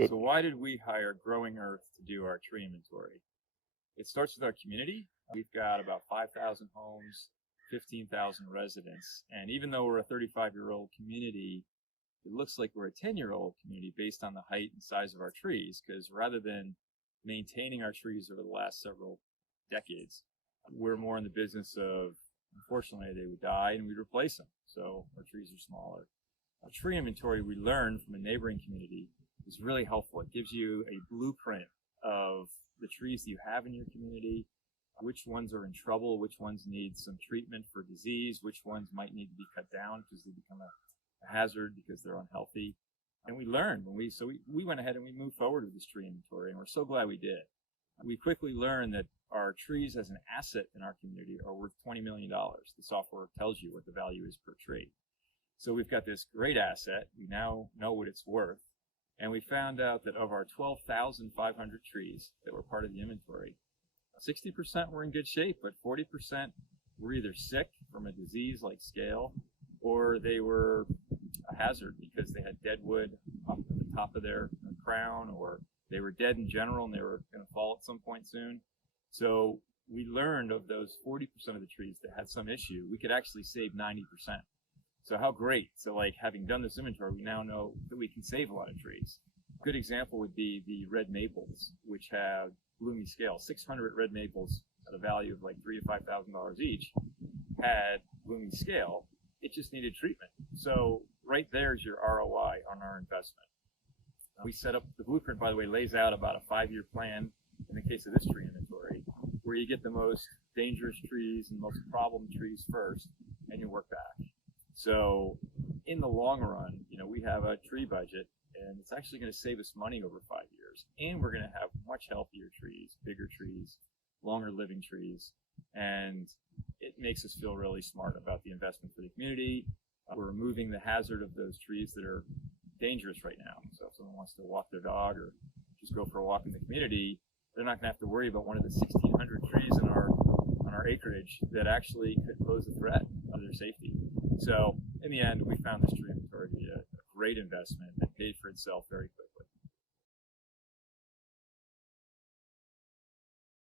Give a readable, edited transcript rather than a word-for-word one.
Good. So why did we hire Growing Earth to do our tree inventory? It starts with our community. We've got about 5,000 homes, 15,000 residents. And even though we're a 35-year-old community, it looks like we're a 10-year-old community based on the height and size of our trees, because rather than maintaining our trees over the last several decades, we're more in the business of, unfortunately, they would die and we'd replace them. So our trees are smaller. Our tree inventory we learned from a neighboring community is really helpful. It gives you a blueprint of the trees that you have in your community, which ones are in trouble, which ones need some treatment for disease, which ones might need to be cut down because they become a hazard because they're unhealthy. And we learned when we went ahead and we moved forward with this tree inventory, and we're so glad we did. We quickly learned that our trees as an asset in our community are worth $20 million. The software tells you what the value is per tree. So we've got this great asset. We now know what it's worth. And we found out that of our 12,500 trees that were part of the inventory, 60% were in good shape, but 40% were either sick from a disease like scale, or they were a hazard because they had dead wood up at the top of their crown, or they were dead in general and they were going to fall at some point soon. So we learned of those 40% of the trees that had some issue, we could actually save 90%. So how great. So like having done this inventory, we now know that we can save a lot of trees. A good example would be the red maples, which have bloomy scale. 600 red maples at a value of like $3,000 to $5,000 each had bloomy scale. It just needed treatment. So right there's your ROI on our investment. We set up, the blueprint, by the way, lays out about a 5-year plan in the case of this tree inventory, where you get the most dangerous trees and most problem trees first, and you work back. So in the long run, we have a tree budget, and it's actually going to save us money over 5 years. And we're going to have much healthier trees, bigger trees, longer living trees. And it makes us feel really smart about the investment for the community. We're removing the hazard of those trees that are dangerous right now. So if someone wants to walk their dog or just go for a walk in the community, they're not going to have to worry about one of the 1,600 trees on our acreage that actually could pose a threat of their safety. So in the end, we found this tree inventory to be a great investment that paid for itself very quickly.